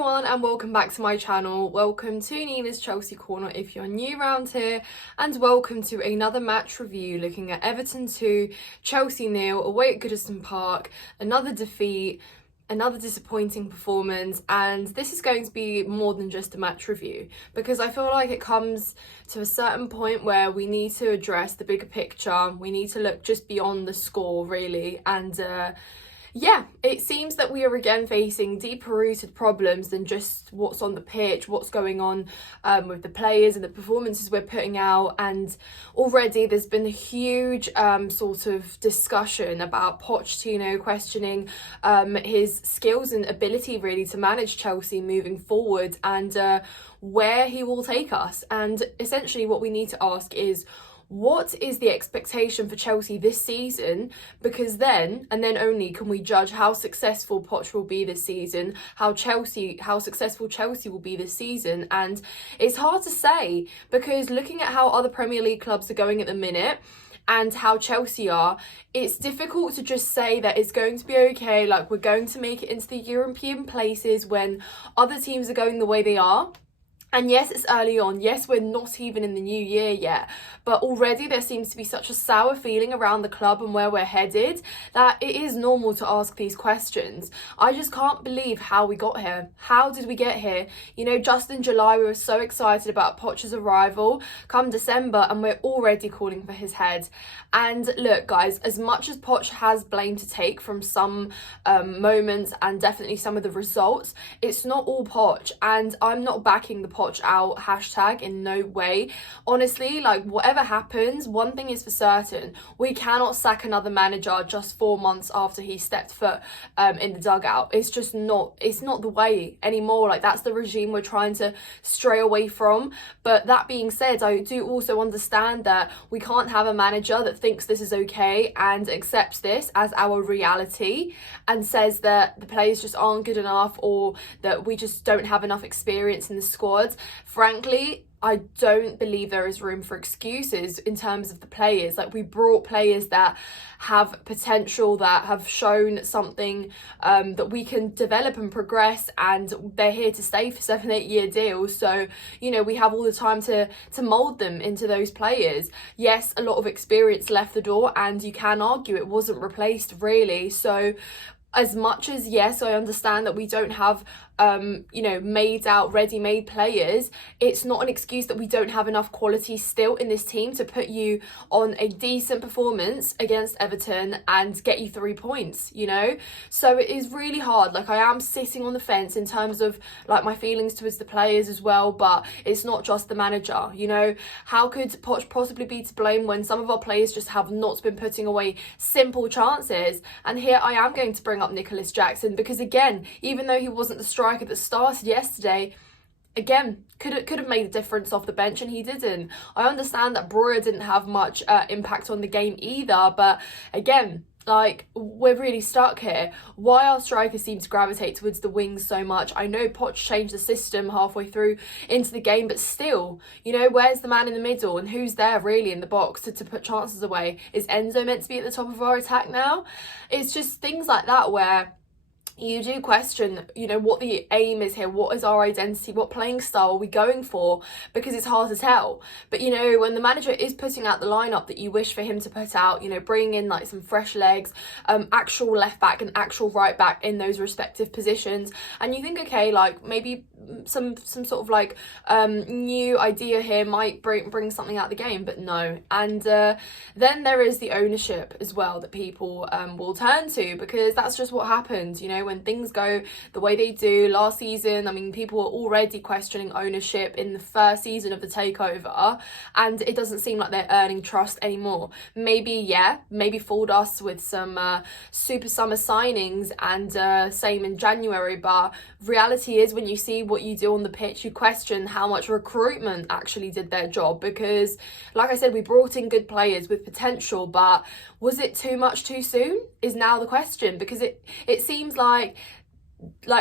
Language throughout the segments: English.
everyone and welcome back to my channel. Welcome to Nina's Chelsea Corner if you're new around here, and welcome to another match review looking at Everton 2, Chelsea 0 away at Goodison Park. Another defeat, another disappointing performance, and this is going to be more than just a match review because I feel like it comes to a certain point where we need to address the bigger picture. We need to look just beyond the score really, and yeah, it seems that we are again facing deeper rooted problems than just what's on the pitch, what's going on with the players and the performances we're putting out. And already there's been a huge sort of discussion about Pochettino questioning his skills and ability really to manage Chelsea moving forward, and where he will take us. And essentially what we need to ask is, what is the expectation for Chelsea this season? Because then, and then only, can we judge how successful Poch will be this season, how successful Chelsea will be this season. And it's hard to say because looking at how other Premier League clubs are going at the minute and how Chelsea are, it's difficult to just say that it's going to be okay, like we're going to make it into the European places when other teams are going the way they are. And yes, it's early on. Yes, we're not even in the new year yet. But already there seems to be such a sour feeling around the club and where we're headed that it is normal to ask these questions. I just can't believe how we got here. How did we get here? You know, just in July, we were so excited about Poch's arrival. Come December, and we're already calling for his head. And look, guys, as much as Poch has blame to take from some moments and definitely some of the results, it's not all Poch. And I'm not backing the Poch out hashtag in no way. Honestly, like whatever happens, one thing is for certain: we cannot sack another manager just 4 months after he stepped foot in the dugout. It's just not, it's not the way anymore. Like that's the regime we're trying to stray away from. But that being said, I do also understand that we can't have a manager that thinks this is okay and accepts this as our reality and says that the players just aren't good enough or that we just don't have enough experience in the squad. Frankly, I don't believe there is room for excuses in terms of the players. Like, we brought players that have potential, that have shown something that we can develop and progress, and they're here to stay for 7-8 year deals. So, you know, we have all the time to mould them into those players. Yes, a lot of experience left the door, and you can argue it wasn't replaced really. So as much as, yes, I understand that we don't have you know, ready-made players, it's not an excuse that we don't have enough quality still in this team to put you on a decent performance against Everton and get you 3 points, you know? So it is really hard. Like, I am sitting on the fence in terms of like my feelings towards the players as well, but it's not just the manager, you know? How could Poch possibly be to blame when some of our players just have not been putting away simple chances? And here I am going to bring up Nicholas Jackson because, again, even though he wasn't the striker that started yesterday, again, could have made a difference off the bench, and he didn't. I understand that Breuer didn't have much impact on the game either, but again, like, we're really stuck here. Why our strikers seem to gravitate towards the wings so much. I know Poch changed the system halfway through into the game, but still, you know, where's the man in the middle and who's there really in the box to put chances away? Is Enzo meant to be at the top of our attack now? It's just things like that where you do question, you know, what the aim is here. What is our identity? What playing style are we going for? Because it's hard to tell. But, you know, when the manager is putting out the lineup that you wish for him to put out, you know, bringing in like some fresh legs, actual left back and actual right back in those respective positions, and you think, okay, like maybe some sort of like new idea here might bring something out of the game, but no. And then there is the ownership as well that people will turn to, because that's just what happens, you know, when things go the way they do. Last season, I mean, people were already questioning ownership in the first season of the takeover, and it doesn't seem like they're earning trust anymore. Maybe fooled us with some super summer signings and same in January, but reality is when you see what you do on the pitch, you question how much recruitment actually did their job, because like I said, we brought in good players with potential, but was it too much too soon is now the question, because it seems like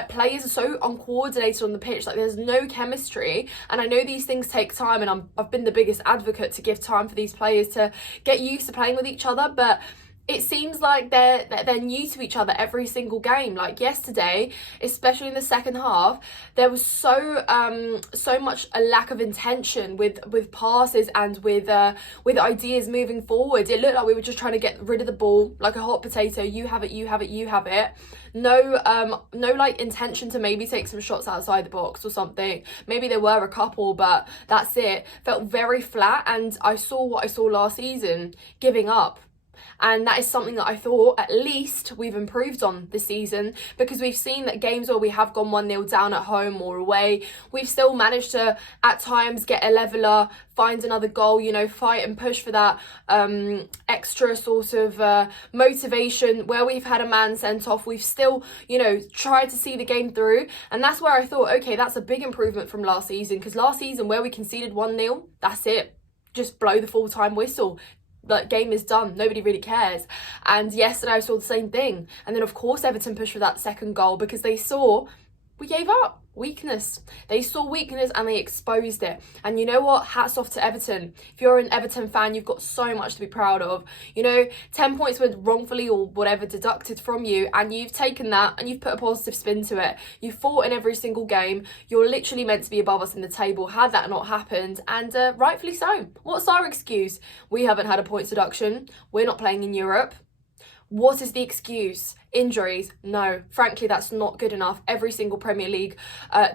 players are so uncoordinated on the pitch, like there's no chemistry. And I know these things take time, and I've been the biggest advocate to give time for these players to get used to playing with each other, but it seems like they're new to each other every single game. Like yesterday, especially in the second half, there was so much a lack of intention with passes and with ideas moving forward. It looked like we were just trying to get rid of the ball like a hot potato. You have it, you have it, you have it. No like intention to maybe take some shots outside the box or something. Maybe there were a couple, but that's it. Felt very flat, and I saw what I saw last season, giving up. And that is something that I thought at least we've improved on this season, because we've seen that games where we have gone 1-0 down at home or away, we've still managed to at times get a leveller, find another goal, you know, fight and push for that extra sort of motivation. Where we've had a man sent off, we've still, you know, tried to see the game through. And that's where I thought, okay, that's a big improvement from last season, because last season where we conceded 1-0, that's it. Just blow the full-time whistle. Like, game is done, nobody really cares. And yesterday I saw the same thing. And then of course Everton pushed for that second goal because they saw we gave up. Weakness. They saw weakness and they exposed it. And you know what? Hats off to Everton. If you're an Everton fan, you've got so much to be proud of. You know, 10 points were wrongfully or whatever deducted from you, and you've taken that and you've put a positive spin to it. You fought in every single game. You're literally meant to be above us in the table had that not happened, and rightfully so. What's our excuse? We haven't had a points deduction. We're not playing in Europe. What is the excuse? Injuries? No, frankly, that's not good enough. Every single Premier League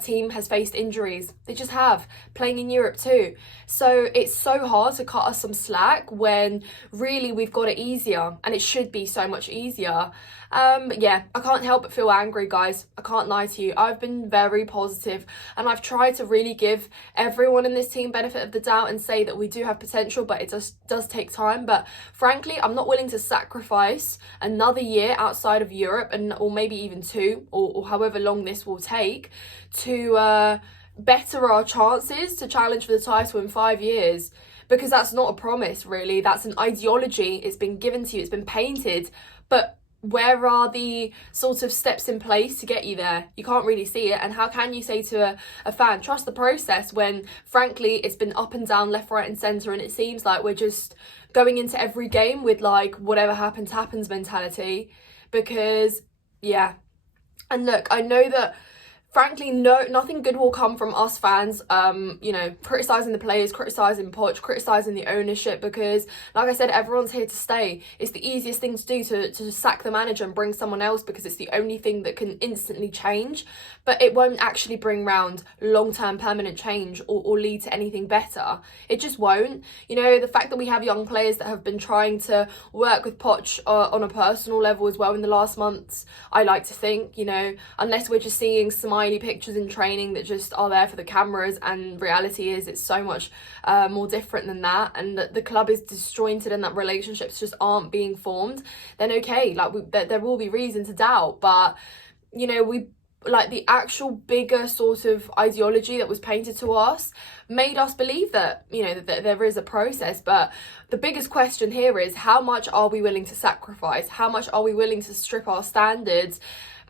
team has faced injuries. They just have, playing in Europe too. So it's so hard to cut us some slack when really we've got it easier, and it should be so much easier. Yeah, I can't help but feel angry, guys. I can't lie to you. I've been very positive, and I've tried to really give everyone in this team benefit of the doubt and say that we do have potential, but it does take time. But frankly, I'm not willing to sacrifice another year outside of Europe, or maybe even two, or however long this will take, to better our chances to challenge for the title in 5 years. Because that's not a promise, really. That's an ideology. It's been given to you. It's been painted. But where are the sort of steps in place to get you there? You can't really see it. And how can you say to a fan, trust the process, when frankly it's been up and down, left, right and centre, and it seems like we're just going into every game with like whatever happens mentality. Because yeah, and look, I know that frankly, nothing good will come from us fans, you know, criticising the players, criticising Poch, criticising the ownership, because, like I said, everyone's here to stay. It's the easiest thing to do to sack the manager and bring someone else, because it's the only thing that can instantly change, but it won't actually bring round long-term permanent change or lead to anything better. It just won't. You know, the fact that we have young players that have been trying to work with Poch on a personal level as well in the last months, I like to think, you know, unless we're just seeing smiley pictures in training that just are there for the cameras, and reality is it's so much more different than that, and the club is disjointed and that relationships just aren't being formed, then okay, like there will be reason to doubt. But you know, we like the actual bigger sort of ideology that was painted to us made us believe that, you know, that there is a process. But the biggest question here is, how much are we willing to sacrifice? How much are we willing to strip our standards?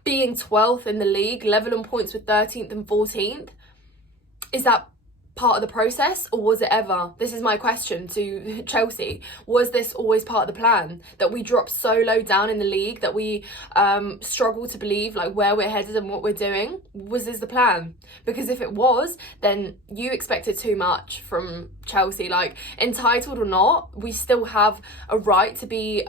Being 12th in the league, level on points with 13th and 14th, is that part of the process, or was it ever? This is my question to Chelsea. Was this always part of the plan, that we dropped so low down in the league that we struggle to believe like where we're headed and what we're doing? Was this the plan? Because if it was, then you expected too much from Chelsea. Like, entitled or not, we still have a right to be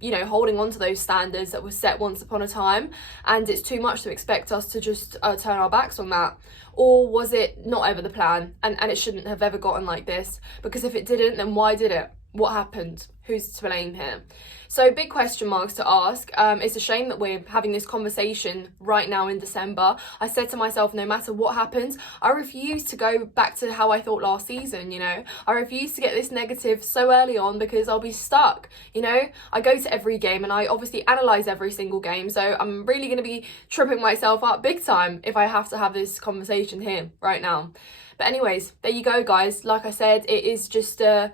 you know, holding on to those standards that were set once upon a time, and it's too much to expect us to just turn our backs on that. Or was it not ever the plan, and it shouldn't have ever gotten like this? Because if it didn't, then why did it? What happened? Who's to blame here? So big question marks to ask. It's a shame that we're having this conversation right now in December. I said to myself, no matter what happens, I refuse to go back to how I thought last season, you know. I refuse to get this negative so early on, because I'll be stuck, you know. I go to every game and I obviously analyse every single game, so I'm really going to be tripping myself up big time if I have to have this conversation here right now. But anyways, there you go, guys. Like I said, it is just a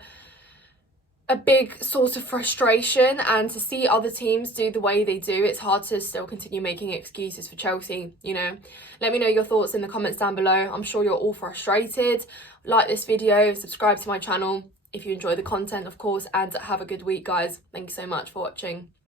big sort of frustration, and to see other teams do the way they do, it's hard to still continue making excuses for Chelsea, you know. Let me know your thoughts in the comments down below. I'm sure you're all frustrated. Like this video, subscribe to my channel, if you enjoy the content, of course, and have a good week, guys. Thank you so much for watching.